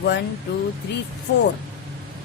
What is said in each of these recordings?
1 2 3 4,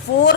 4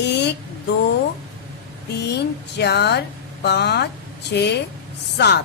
1 2 3 4 5 6 7,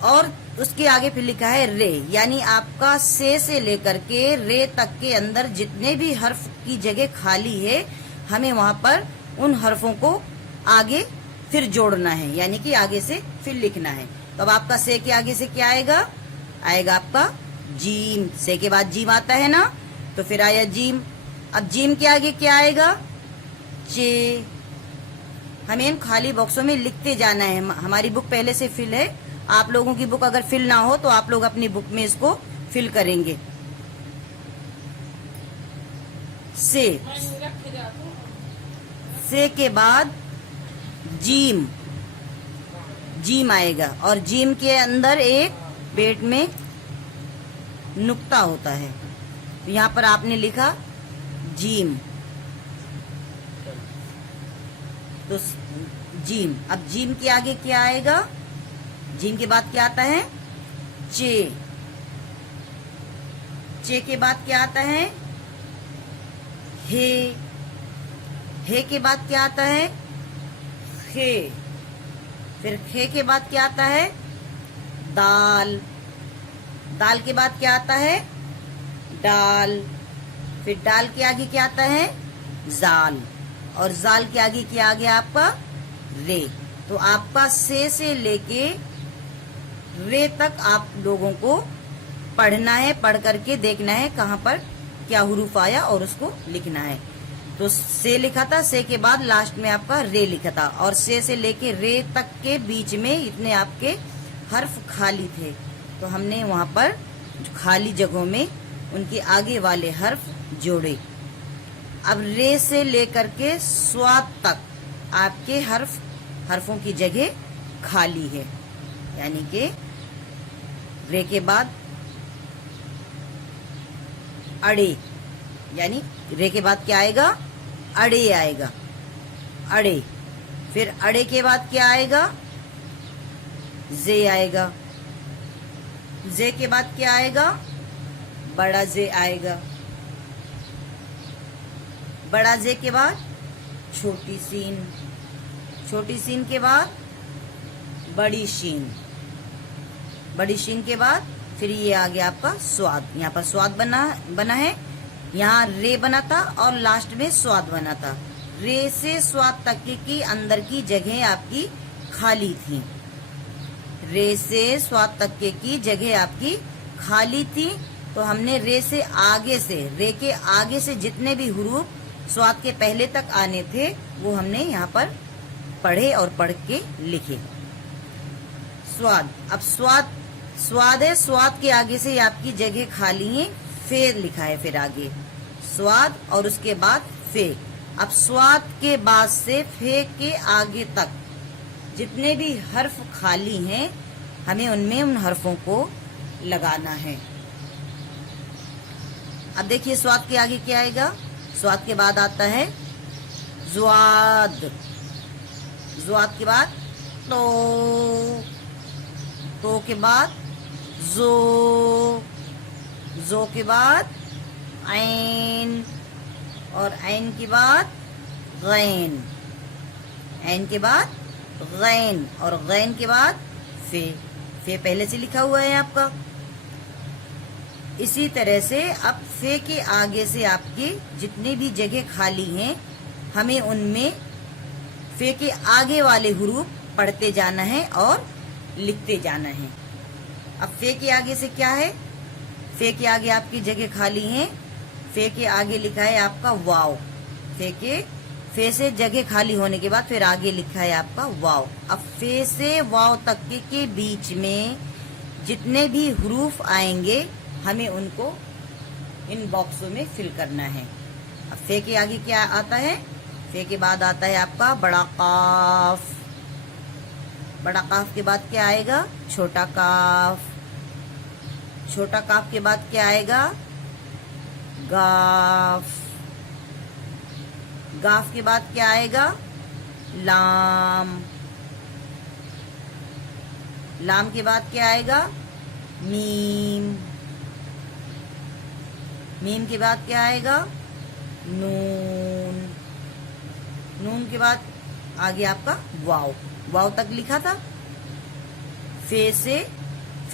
اور اس کے آگے پھر لکھا ہے رے، یعنی آپ کا سے لے کر کے رے تک کے اندر جتنے بھی حرف کی جگہ خالی ہے ہمیں وہاں پر ان حرفوں کو آگے پھر جوڑنا ہے، یعنی کہ آگے سے پھر لکھنا ہے۔ تو اب آپ کا سے کے آگے سے کیا آئے گا؟ آئے گا آپ کا جیم، سے کے بعد جیم آتا ہے نا، تو پھر آیا جیم۔ اب جیم کے آگے کیا آئے گا؟ چے۔ ہمیں ان خالی باکسوں میں لکھتے جانا ہے، ہماری بک پہلے سے فل ہے، آپ لوگوں کی بک اگر فل نہ ہو تو آپ لوگ اپنی بک میں اس کو فل کریں گے۔ سے کے بعد جیم، جیم آئے گا، اور جیم کے اندر ایک پیٹ میں نقطہ ہوتا ہے، یہاں پر آپ نے لکھا جیم، تو جیم۔ اب جیم کے آگے کیا آئے گا؟ جیم کے بعد کیا آتا ہے؟ چے۔ چے کے بعد کیا آتا ہے؟ ہے۔ ہے کے بعد کیا آتا ہے؟ خے۔ پھر خے کے بعد کیا آتا ہے؟ دال۔ دال کے بعد کیا آتا ہے؟ ڈال۔ پھر ڈال کے آگے کیا آتا ہے؟ زال، اور زال کے آگے کیا آ گیا آپ کا؟ رے۔ تو آپ کا سے لے کے رے تک آپ لوگوں کو پڑھنا ہے، پڑھ کر کے دیکھنا ہے کہاں پر کیا حروف آیا اور اس کو لکھنا ہے۔ تو سے لکھا تھا، سے کے بعد لاسٹ میں آپ کا رے لکھا تھا، اور سے لے کے رے تک کے بیچ میں اتنے آپ کے حرف خالی تھے، تو ہم نے وہاں پر خالی جگہوں میں ان کے آگے والے حرف جوڑے۔ اب رے سے لے کر کے سواد تک آپ کے حرفوں کی جگہ خالی ہے، یعنی کہ رے کے بعد اڑے، یعنی رے کے بعد کیا آئے گا؟ اڑے آئے گا، اڑے۔ پھر اڑے کے بعد کیا آئے گا؟ زے آئے گا۔ زے کے بعد کیا آئے گا؟ بڑا زے آئے گا۔ بڑا زے کے بعد چھوٹی سین۔ چھوٹی سین کے بعد بڑی شین۔ بڑی شین کے بعد پھر یہ آ گیا آپ کا سواد، یہاں پر سواد بنا ہے، یہاں رے بنا تھا اور لاسٹ میں سواد بنا تھا۔ رے سے سواد تک کی اندر کی جگہ آپ کی خالی تھی، رے سے سواد تک کی جگہ آپ کی خالی تھی، تو ہم نے رے سے آگے سے، رے کے آگے سے جتنے بھی حروف سواد کے پہلے تک آنے تھے وہ ہم نے یہاں پر پڑھے اور پڑھ کے لکھے۔ سواد، اب سواد ہے، سواد کے آگے سے آپ کی جگہ خالی ہے، فے لکھا ہے پھر آگے، سواد اور اس کے بعد فے۔ اب سواد کے بعد سے فے کے آگے تک جتنے بھی حرف خالی ہیں ہمیں ان میں ان حرفوں کو لگانا ہے۔ اب دیکھیے سواد کے آگے کیا آئے گا؟ سواد کے بعد آتا ہے زواد۔ زواد کے بعد تو کے بعد زو۔ زو کے بعد عین، اور عین کے بعد غین۔ عین کے بعد غین، اور غین کے بعد فے۔ فے پہلے سے لکھا ہوا ہے آپ کا۔ اسی طرح سے اب فے کے آگے سے آپ کے جتنے بھی جگہ خالی ہیں ہمیں ان میں فے کے آگے والے حروف پڑھتے جانا ہے اور لکھتے جانا ہے۔ اب فے کے آگے سے کیا ہے؟ فے کے آگے آپ کی جگہ خالی ہیں، فے کے آگے لکھا ہے آپ کا واو۔ فے سے جگہ خالی ہونے کے بعد پھر آگے لکھا ہے آپ کا واو۔ اب فے سے واو تک کے بیچ میں جتنے بھی حروف آئیں گے ہمیں ان کو ان باکسوں میں فل کرنا ہے۔ اب فے کے آگے کیا آتا ہے؟ فے کے بعد آتا ہے آپ کا بڑا قاف۔ بڑا قاف کے بعد کیا آئے گا؟ چھوٹا کاف۔ چھوٹا کاف کے بعد کیا آئے گا؟ گاف۔ گاف کے بعد کیا آئے گا؟ لام۔ لام کے بعد کیا آئے گا؟ میم۔ میم کے بعد کیا آئے گا؟ نون۔ نون کے بعد آگے آپ کا واو۔ واو تک لکھا تھا، فے سے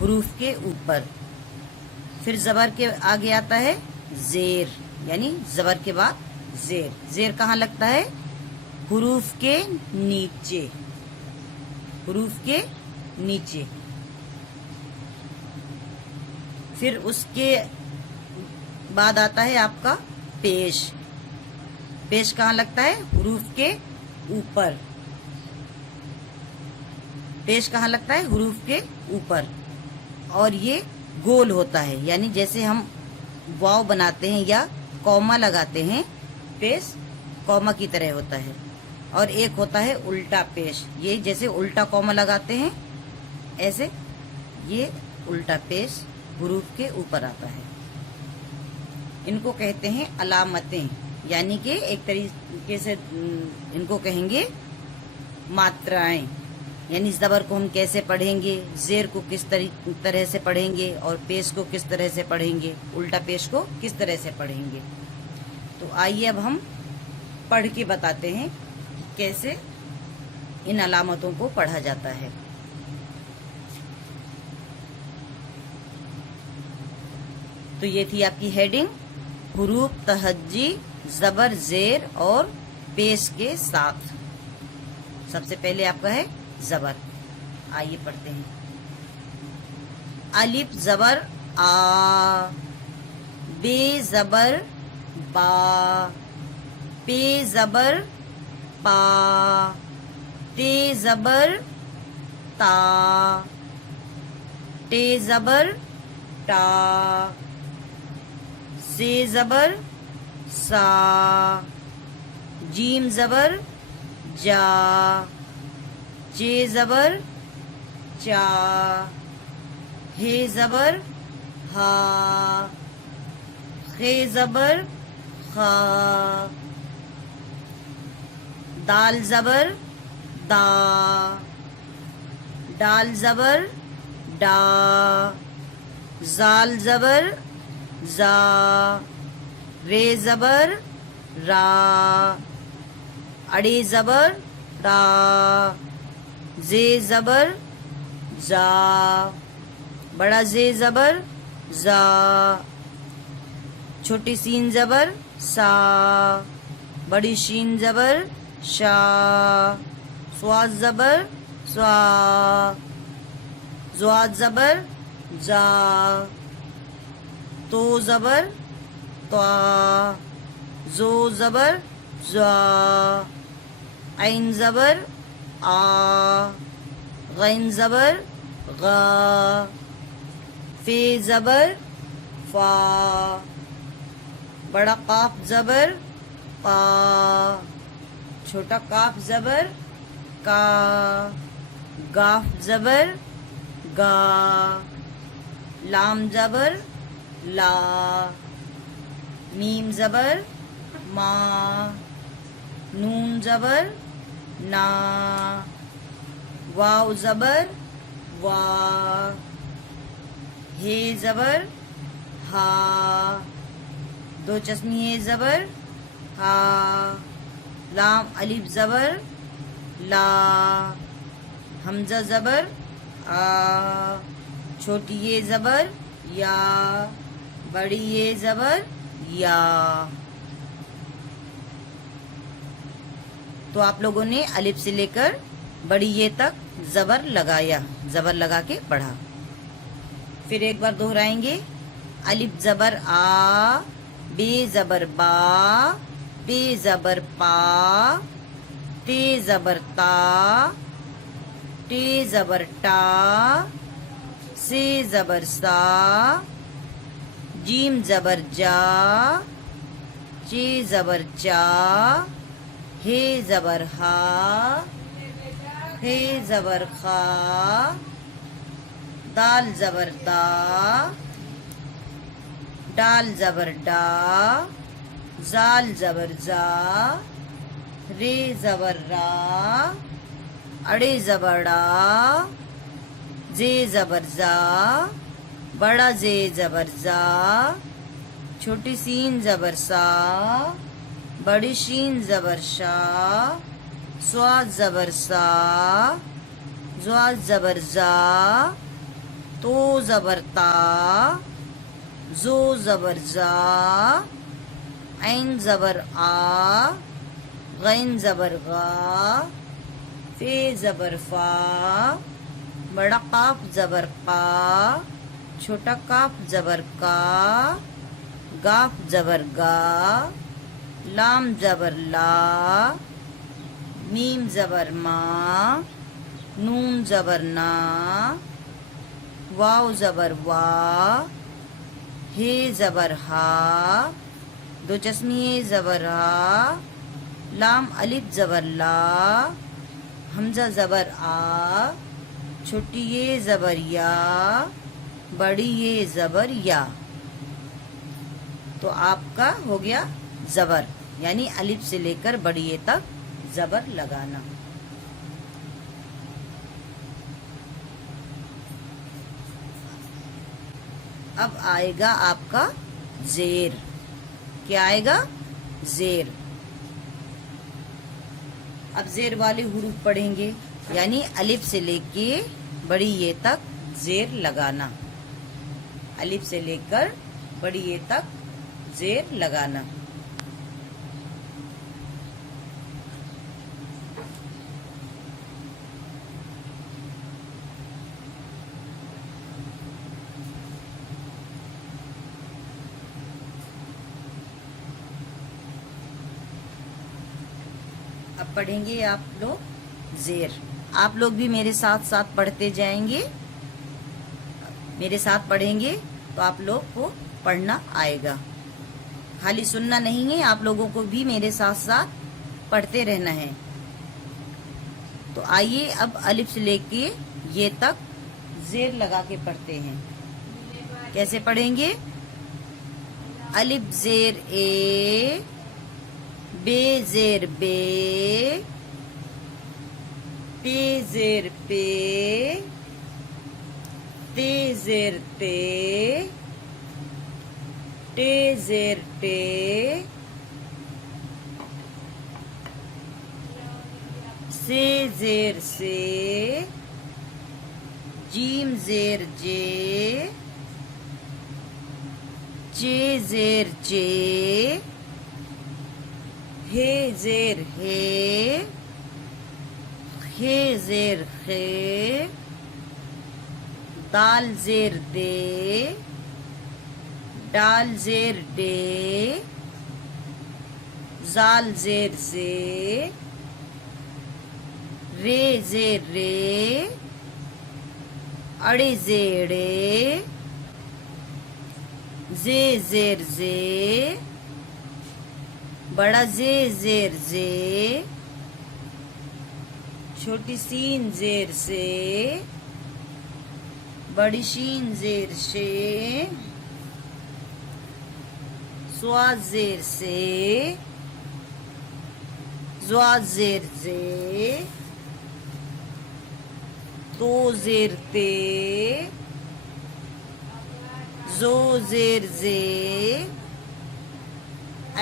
حروف کے اوپر. پھر زبر کے آگے آتا ہے زیر، یعنی زبر کے بعد زیر. زیر کہاں لگتا ہے؟ حروف کے نیچے، حروف کے نیچے. پھر اس کے بعد آتا ہے آپ کا پیش. پیش کہاں لگتا ہے؟ حروف کے اوپر. پیش کہاں لگتا ہے؟ حروف کے اوپر. اور یہ گول ہوتا ہے، یعنی جیسے ہم واو بناتے ہیں یا کوما لگاتے ہیں، پیش کوما کی طرح ہوتا ہے. اور ایک ہوتا ہے الٹا پیش، یہ جیسے الٹا کوما لگاتے ہیں ایسے، یہ الٹا پیش حروف کے اوپر آتا ہے. ان کو کہتے ہیں علامتیں، یعنی کہ ایک طریقے سے ان کو کہیں گے ماترائیں. یعنی زبر کو ہم کیسے پڑھیں گے، زیر کو کس طرح سے پڑھیں گے، اور پیش کو کس طرح سے پڑھیں گے، الٹا پیش کو کس طرح سے پڑھیں گے. تو آئیے اب ہم پڑھ کے بتاتے ہیں کیسے ان علامتوں کو پڑھا جاتا ہے. تو یہ تھی آپ کی ہیڈنگ، حروف تہجی زبر زیر اور پیش کے ساتھ. سب سے پہلے آپ کا ہے زبر. آئیے پڑھتے ہیں. الف زبر آ، بے زبر با، پے زبر پا، تے زبر تا، ٹے زبر ٹا، سے زبر سا، جیم زبر جا، چے زبر چا، ہے زبر ہا، خے زبر خا، دال زبر دا، ڈال زبر ڈا، زال زبر زا، رے زبر را، اڑے زبر را، زے زبر زا، بڑا زے زبر زا، چھوٹی سین زبر سا، بڑی شین زبر شا، سواد زبر سوا، زواد زبر زا، تو زبر توا، زو زبر زا، عین زبر آ، غین زبر غا، فے زبر فا، بڑا قاف زبر قا، چھوٹا قاف زبر کا، گاف زبر گا، لام زبر لا، میم زبر ما، نون زبر نا، واو زبر وا، ہے زبر ہا، دو چشمی ہے زبر ہا، لام الف زبر لا، حمزہ زبر آ، چھوٹی یہ زبر یا، بڑی یہ زبر یا. تو آپ لوگوں نے الف سے لے کر بڑی یہ تک زبر لگایا، زبر لگا کے پڑھا. پھر ایک بار دہرائیں گے. الف زبر آ، بے زبر با، پے زبر پا، تے زبر تا، ٹے زبر ٹا، سے زبر سا، جیم زبر جا، چے زبر چا، ہے زبر ہا، ہے زبر خا، دال زبر دا، ڈال زبر ڈا، زال زبر زا، رے زبر را، اڑے زبر ڈا، زے زبر زا، بڑا زے زبر زا، چھوٹی سین زبر سا، بڑی شین زبر شا، سواد زبر سا، زواد زبر زا، تو زبر تا، زو زبر زا، عین زبر آ، غین زبر غا، فے زبر فا، بڑا قاف زبر قا، چھوٹا کاف زبر کا، گاف زبر گا، لام زبر لا، میم زبر ما، نون زبر نا، واو زبر وا، ہے زبر ہا، دو چشمیے زبر ہا، لام الف زبر لا، حمزہ زبر آ، چھوٹی یہ زبر یا، بڑی یہ زبر یا. تو آپ کا ہو گیا زبر، یعنی الف سے لے کر بڑی یہ تک زبر لگانا. اب آئے گا آپ کا زیر. کیا آئے گا؟ زیر. اب زیر والے حروف پڑھیں گے، یعنی الف سے لے کے بڑی یہ تک زیر لگانا. الف سے لے کر بڑی یہ تک زیر لگانا. اب پڑھیں گے آپ لوگ زیر. آپ لوگ بھی میرے ساتھ ساتھ پڑھتے جائیں گے. میرے ساتھ پڑھیں گے تو آپ لوگ کو پڑھنا آئے گا. خالی سننا نہیں ہے، آپ لوگوں کو بھی میرے ساتھ ساتھ پڑھتے رہنا ہے. تو آئیے اب الف سے لے کے یہ تک زیر لگا کے پڑھتے ہیں. کیسے پڑھیں گے؟ الف زیر اے، بے زیر بے، پے زیر پے، تے زیر تے، ٹے زیر ٹے، سے زیر سے، جیم زیر جے، جے زیر جے، ہے زیر ہے، خے زیر خے، دال زیر دے، ڈال زیر ڈے، زال زیر زے، رے زیر رے، اڑے زیڑے، زے زیر زے، بڑا زے زیر زے، چھوٹی سین زیر سے، بڑی شین زیر شے، سواد زیر سے، زواد زیر زے، تو زیر تے، زو زیر زے،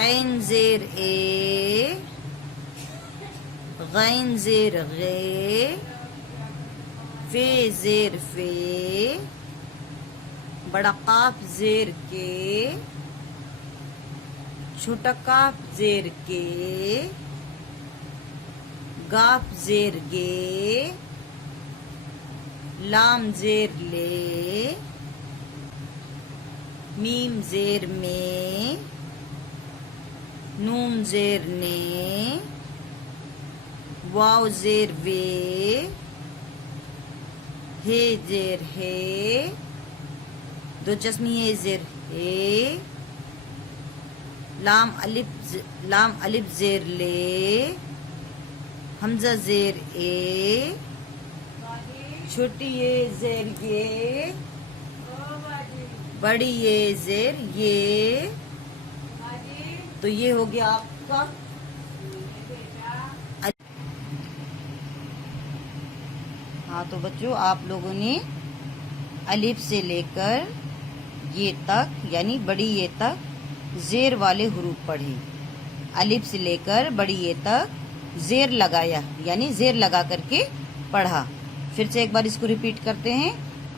عین زیر اے، غین زیر غے، فے زیر فے، بڑا قاف زیر کے، چھوٹا کاف زیر کے، گاف زیر گے، لام زیر لے، میم زیر میں، نون زیر نے، واو زیر وے، ہے زیر ہے، دو چشمیے زیر ہے، لام الف زیر لے، حمزہ زیر اے، چھوٹی یہ زیر یہ، بڑی یہ زیر یہ. تو یہ ہو گیا آپ کا. ہاں تو بچوں آپ لوگوں نے الف سے لے کر یہ تک یعنی بڑی یہ تک زیر والے حروف پڑھے. الف سے لے کر بڑی یہ تک زیر لگایا یعنی زیر لگا کر کے پڑھا. پھر سے ایک بار اس کو ریپیٹ کرتے ہیں.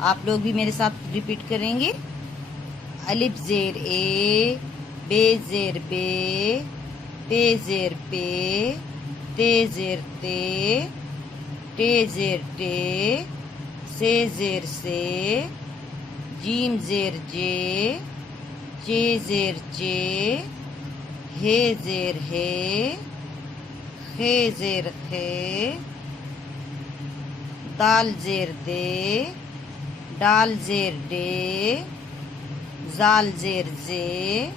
آپ لوگ بھی میرے ساتھ ریپیٹ کریں گے. الف زیر اے، بے زیر بے، پے زیر پے، تے زیر تے، ٹے زیر ٹے، سے زیر سے، جیم زیر جے، چے زیر چے، ہے زیر ہے، خے زیر خے، دال زیر دے، ڈال زیر ڈے، زال زیر زے،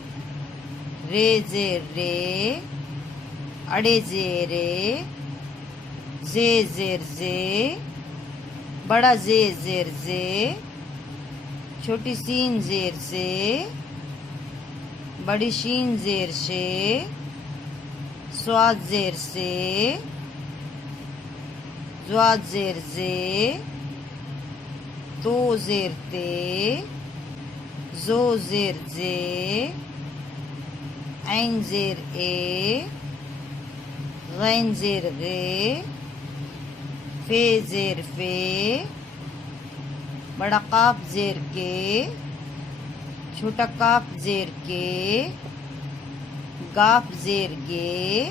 رے زیر رے، اڑے زیرے، زے زیر زے، بڑا زے زیر زے، چھوٹی سین زیر سے، بڑی شین زیر شے، سواد زیر سے، زواد زیر زے، تو زیر تے، زو زیر زے، عین زیر اے، غین زیر غے، فے زیر فے، بڑا قاف زیر کے، چھوٹا کاف زیر کے، گاف زیر گے،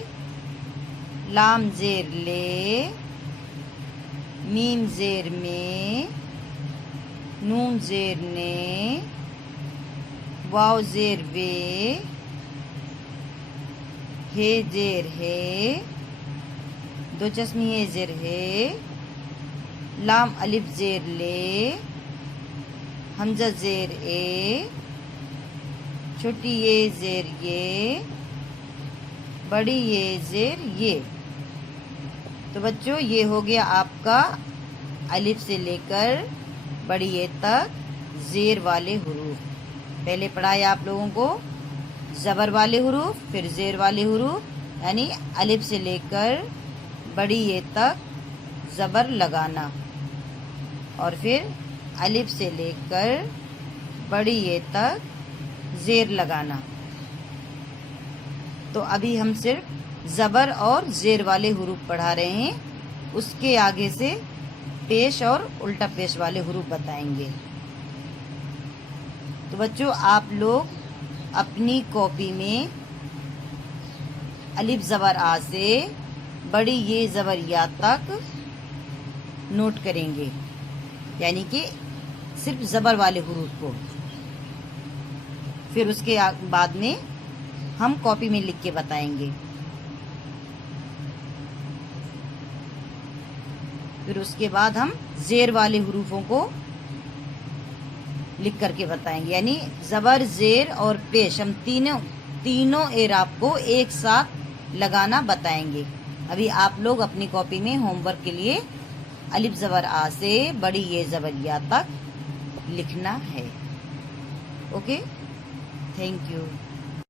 لام زیر لے، میم زیر میں، نون زیر نے، واو زیر وے، ہے زیر ہے، دو چشمی ہے زیر ہے، لام الف زیر لے، حمزہ زیر اے، چھوٹی یہ زیر یہ، بڑی یہ زیر یہ. تو بچوں یہ ہو گیا آپ کا الف سے لے کر بڑی یہ تک زیر والے حروف. پہلے پڑھایا آپ لوگوں کو زبر والے حروف، پھر زیر والے حروف، یعنی الف سے لے کر بڑی یہ تک زبر لگانا، اور پھر الف سے لے کر بڑی یہ تک زیر لگانا. تو ابھی ہم صرف زبر اور زیر والے حروف پڑھا رہے ہیں، اس کے آگے سے پیش اور الٹا پیش والے حروف بتائیں گے. تو بچوں آپ لوگ اپنی کاپی میں الف زبر آ سے بڑی یہ زبر یا تک نوٹ کریں گے، یعنی کہ صرف زبر والے حروف کو. پھر اس کے بعد میں ہم کاپی میں لکھ کے بتائیں گے. پھر اس کے بعد ہم زیر والے حروفوں کو لکھ کر کے بتائیں گے، یعنی زبر، زیر اور پیش ہم تینوں اعراب کو ایک ساتھ لگانا بتائیں گے. ابھی آپ لوگ اپنی کاپی میں ہوم ورک کے لیے الف زبر آ سے بڑی یہ زبر یا تک لکھنا ہے. Okay, thank you.